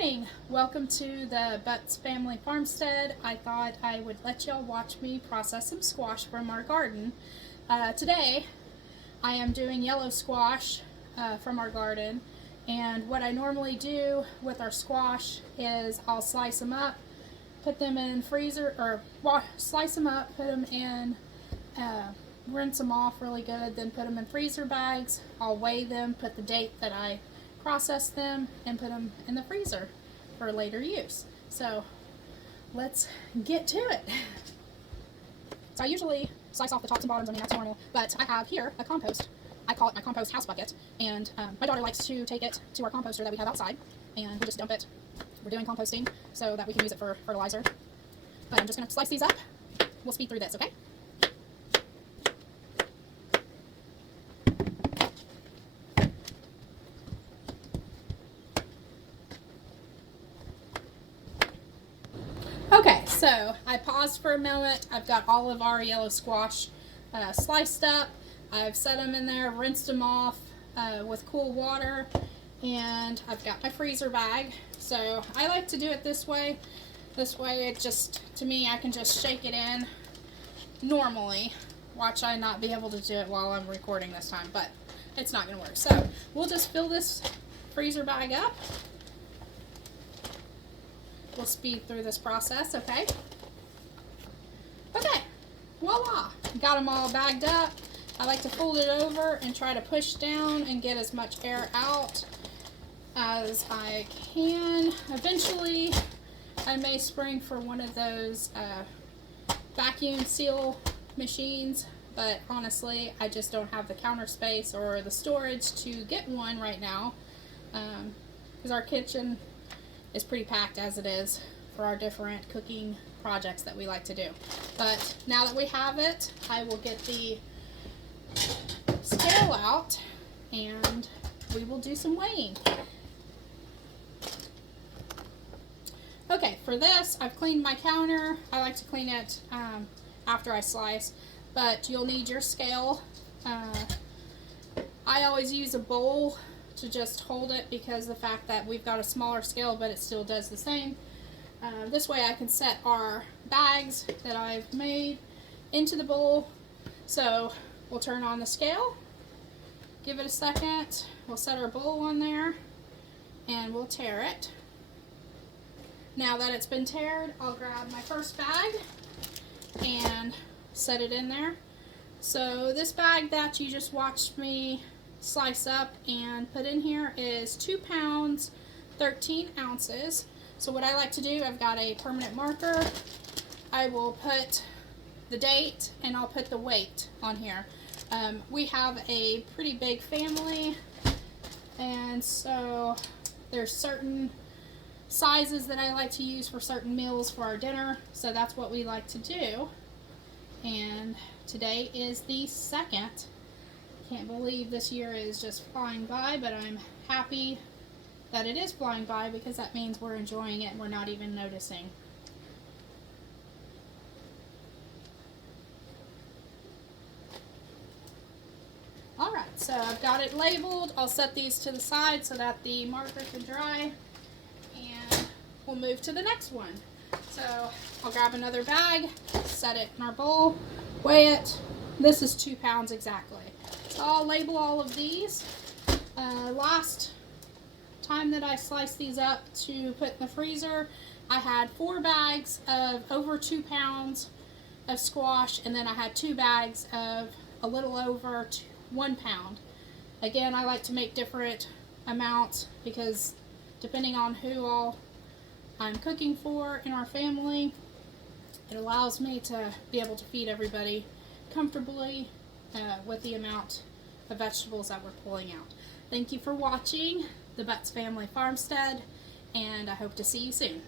morning. Welcome to the Butts Family Farmstead. I thought I would let y'all watch me process some squash from our garden. Today I am doing yellow squash from our garden, and what I normally do with our squash is I'll slice them up, put them in freezer, or slice them up, put them in, rinse them off really good, then put them in freezer bags. I'll weigh them, put the date that I process them, and put them in the freezer for later use. So let's get to it. So I usually slice off the tops and bottoms, I mean that's normal, but I have here a compost. I call it my compost house bucket, and my daughter likes to take it to our composter that we have outside, and we just dump it. We're doing composting so that we can use it for fertilizer. But I'm just going to slice these up. We'll speed through this, okay? Okay, so I paused for a moment. I've got all of our yellow squash sliced up. I've set them in there, rinsed them off with cool water, and I've got my freezer bag. So I like to do it this way. This way it just, to me, I can just shake it in normally. Watch I not be able to do it while I'm recording this time, but it's not going to work. So we'll just fill this freezer bag up. We'll speed through this process, okay? Okay, voila, got them all bagged up. I like to fold it over and try to push down and get as much air out as I can. Eventually, I may spring for one of those vacuum seal machines, but honestly, I just don't have the counter space or the storage to get one right now, because our kitchen is pretty packed as it is for our different cooking projects that we like to do. But now that we have it, I will get the scale out and we will do some weighing. Okay, for this, I've cleaned my counter. I like to clean it after I slice, but you'll need your scale. I always use a bowl to just hold it because the fact that we've got a smaller scale, but it still does the same. This way I can set our bags that I've made into the bowl. So we'll turn on the scale, give it a second, we'll set our bowl on there, and we'll tare it. Now that it's been tared, I'll grab my first bag and set it in there. So this bag that you just watched me slice up and put in here is 2 pounds 13 ounces. So what I like to do, I've got a permanent marker. I will put the date and I'll put the weight on here. We have a pretty big family, and so there's certain sizes that I like to use for certain meals for our dinner, so that's what we like to do. And today is the 2nd. Can't believe this year is just flying by, but I'm happy that it is flying by because that means we're enjoying it and we're not even noticing. Alright, so I've got it labeled. I'll set these to the side so that the marker can dry, and we'll move to the next one. So I'll grab another bag, set it in our bowl, weigh it. This is 2 pounds exactly. So I'll label all of these. Last time that I sliced these up to put in the freezer, I had 4 bags of over 2 pounds of squash, and then I had 2 bags of a little over 1 pound. Again, I like to make different amounts because depending on who all I'm cooking for in our family, it allows me to be able to feed everybody comfortably with the amount of vegetables that we're pulling out. Thank you for watching the Butts Family Farmstead, and I hope to see you soon.